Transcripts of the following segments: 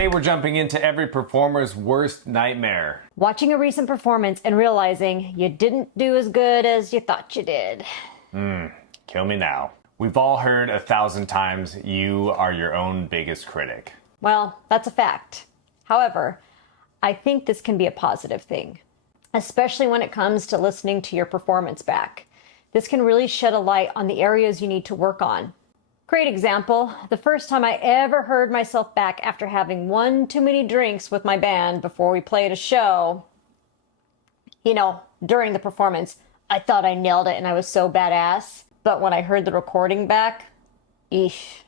Today we're jumping into every performer's worst nightmare. Watching a recent performance and realizing you didn't do as good as you thought you did. Kill me now. We've all heard 1,000 times, you are your own biggest critic. Well, that's a fact. However, I think this can be a positive thing, especially when it comes to listening to your performance back. This can really shed a light on the areas you need to work on. Great example, the first time I ever heard myself back after having one too many drinks with my band before we played a show. You know, during the performance, I thought I nailed it and I was so badass. But when I heard the recording back, eesh.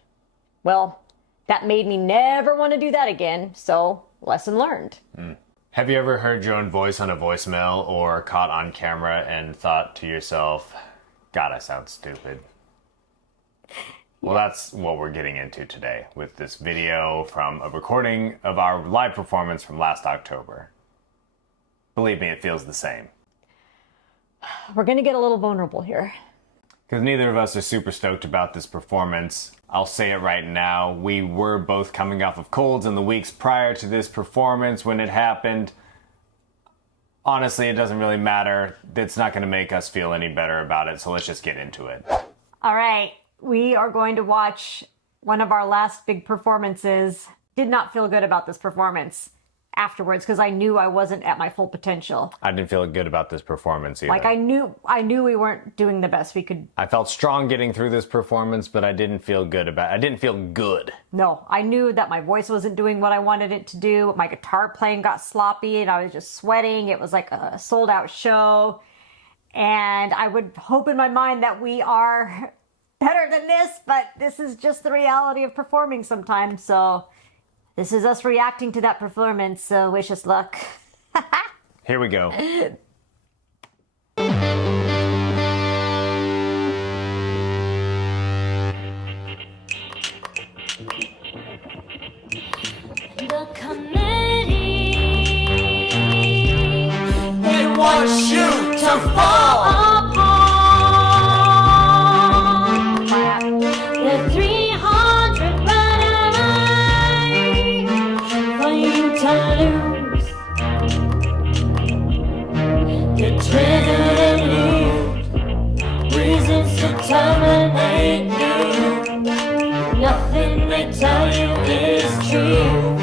Well, that made me never want to do that again, so lesson learned. Have you ever heard your own voice on a voicemail or caught on camera and thought to yourself, God, I sound stupid? Well, that's what we're getting into today with this video from a recording of our live performance from last October. Believe me, it feels the same. We're gonna get a little vulnerable here. Because neither of us are super stoked about this performance. I'll say it right now, we were both coming off of colds in the weeks prior to this performance when it happened. Honestly, it doesn't really matter. It's not gonna make us feel any better about it, so let's just get into it. All right, we are going to watch one of our last big performances. Did not feel good about this performance afterwards because I knew I wasn't at my full potential. I didn't feel good about this performance either. Like I knew we weren't doing the best we could. I felt strong getting through this performance, but I didn't feel good. No, I knew that my voice wasn't doing what I wanted it to do. My guitar playing got sloppy and I was just sweating. It was like a sold out show. And I would hope in my mind that we are better than this, but this is just the reality of performing sometimes. So this is us reacting to that performance, so wish us luck. Here we go. The committee, They want you to fall. the 300 right for you to lose. Get triggered and lose. Reasons to terminate you. Nothing they tell you is true.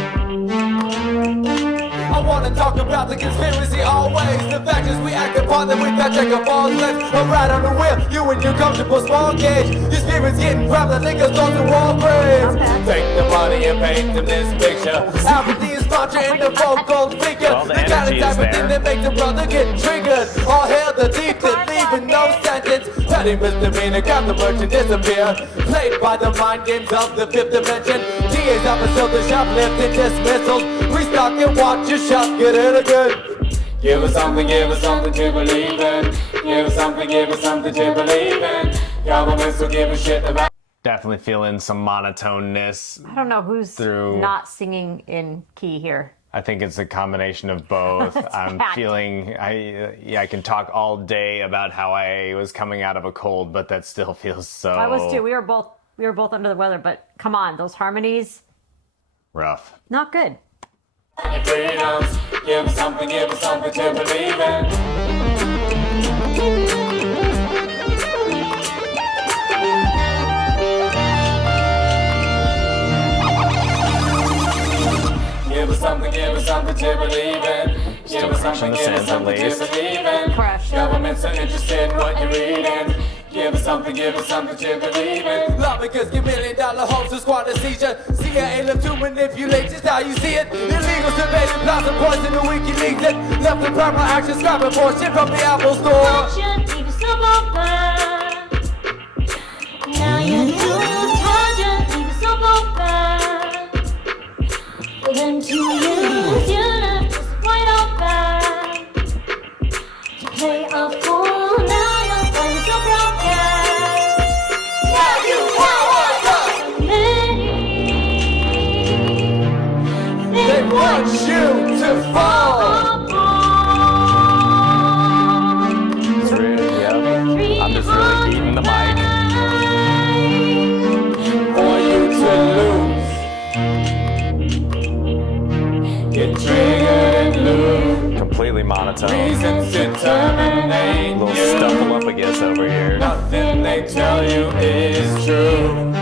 I wanna talk about the conspiracy always. The fact is we act upon them with that check of false lips. I'm right on the wheel, you and your comfortable small gauge. Your spirit's getting trapped, I think it's on the wall graves. Take the money and paint them this picture. Apathy is mantra in the vocal figure. Well, the kind of energy is type of thing there. that makes the brother get triggered. All hail the thief that leaving no sentence. Petty misdemeanor, got the merchant disappear. Played by the mind games of the fifth dimension. DA's officer, the shoplifting dismissals. Restock and watch your shop get in again. Give us something to believe in. Give us something to believe in. Governments will give a shit about. Definitely feeling some monotoneness. I don't know who's Through- not singing in key here. I think it's a combination of both. I'm bad. feeling, I can talk all day about how I was coming out of a cold, but that still feels so I was too. We were both under the weather, but come on, those harmonies, rough. not good. Freedoms. Give us something to believe in. Give us something to believe in. Still crushing the sands at least. Crush. Governments are interested in what you're reading. Give us something to believe in. Lawmakers give $1 million homes to squander seizure. CIA love to manipulate just how you see it. Illegal surveillance, plots and poison the WikiLeaks it. Left and proper action, scrap a portion from the Apple Store. Should leave us open. Now you do target, leave us open. For them to use, you left us wide open. To play a fool, now you'll find us so broken. Now you want us. They want you to fall. It's really, yeah. I'm just really beating the mic. For you to lose. get triggered and lose. Completely monotone. Reasons to terminate Little you. stuffaluppagus over here. Nothing they tell you is true.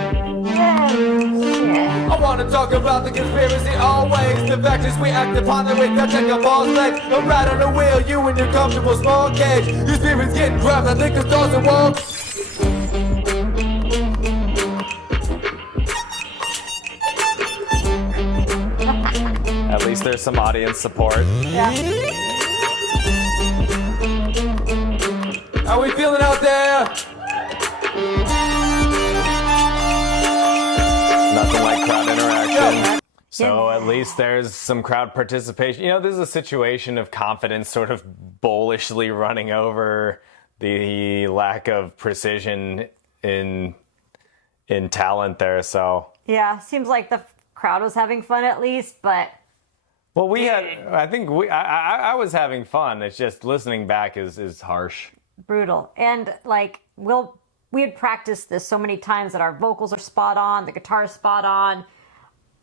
I wanna talk about the conspiracy always. The fact is we act upon it with touch like a boss legs. A rat on a wheel, you in your comfortable small cage. Your spirit's getting trapped, I think the stars are walk. At least there's some audience support. How we feeling out there? Nothing like crowd interaction. So at least there's some crowd participation. You know, this is a situation of confidence sort of bullishly running over the lack of precision in talent there. So Yeah, seems like the crowd was having fun at least, but well, I was having fun. It's just listening back is harsh. brutal. And like we had practiced this so many times that our vocals are spot on, the guitar's spot on.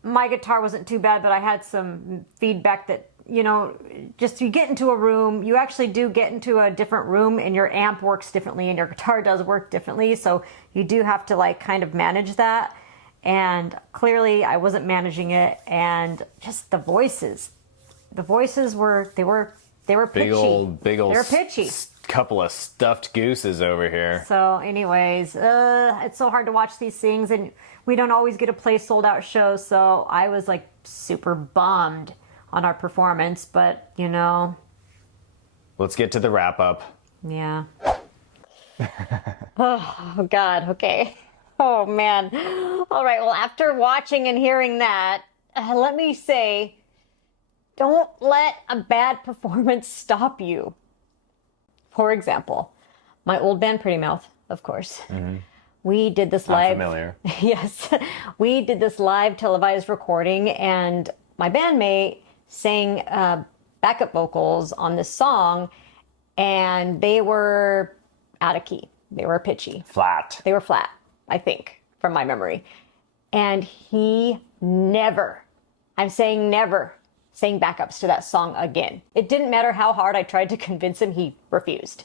My guitar wasn't too bad, but I had some feedback that, you know, just you get into a room, you actually do get into a different room and your amp works differently and your guitar does work differently. So you do have to like kind of manage that. And clearly I wasn't managing it. And just the voices were pitchy. Big old They were pitchy. Couple of stuffed gooses over here. So anyways, it's so hard to watch these things and we don't always get to play sold out shows. So I was like super bummed on our performance, but you know. Let's get to the wrap up. Yeah. Oh God. Okay. Oh man. All right. Well, after watching and hearing that, let me say, don't let a bad performance stop you. For example, my old band Pretty Mouth, of course. Mm-hmm. We did this live. I'm familiar. Yes. We did this live televised recording and my bandmate sang backup vocals on this song and they were out of key. They were pitchy. Flat. They were flat, I think, from my memory. And he never, I'm saying never, sang backups to that song again. It didn't matter how hard I tried to convince him, he refused.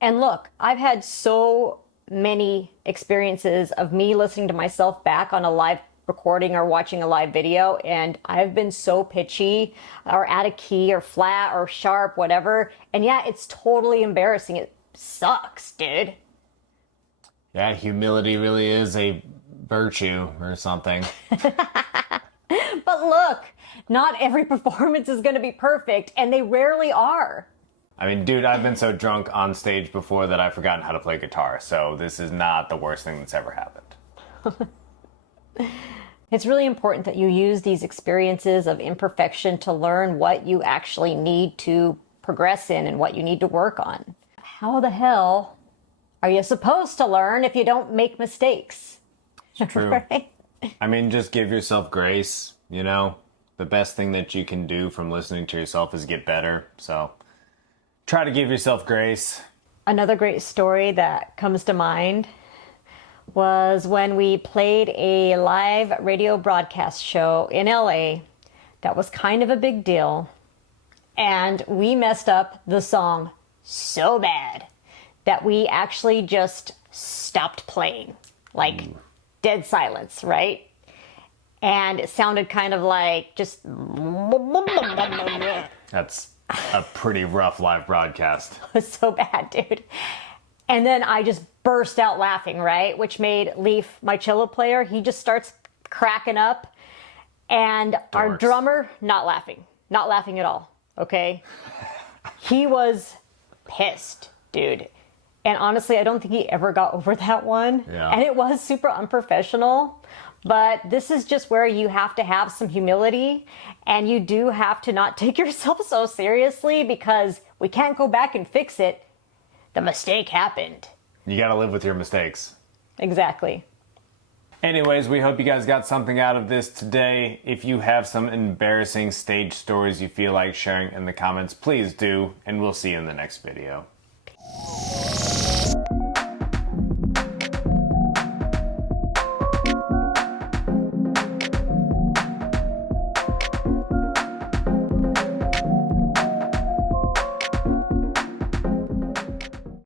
And look, I've had so many experiences of me listening to myself back on a live recording or watching a live video, and I've been so pitchy or out of key or flat or sharp, whatever. And yeah, it's totally embarrassing. It sucks, dude. Yeah, humility really is a virtue or something. But look, not every performance is going to be perfect, and they rarely are. I mean, dude, I've been so drunk on stage before that I've forgotten how to play guitar, so this is not the worst thing that's ever happened. It's really important that you use these experiences of imperfection to learn what you actually need to progress in and what you need to work on. How the hell are you supposed to learn if you don't make mistakes? It's true. Right? I mean, just give yourself grace, you know? The best thing that you can do from listening to yourself is get better, so try to give yourself grace. Another great story that comes to mind was when we played a live radio broadcast show in LA that was kind of a big deal, and we messed up the song so bad that we actually just stopped playing, like dead silence, right? And it sounded kind of like just That's a pretty rough live broadcast. It was so bad, dude. And then I just burst out laughing, right? Which made Leaf, my cello player, he just starts cracking up. And our drummer, not laughing at all, okay? He was pissed, dude. And honestly, I don't think he ever got over that one. Yeah. And it was super unprofessional. But this is just where you have to have some humility, and you do have to not take yourself so seriously because we can't go back and fix it. The mistake happened. You gotta live with your mistakes. Exactly. Anyways, we hope you guys got something out of this today. If you have some embarrassing stage stories you feel like sharing in the comments, please do, and we'll see you in the next video.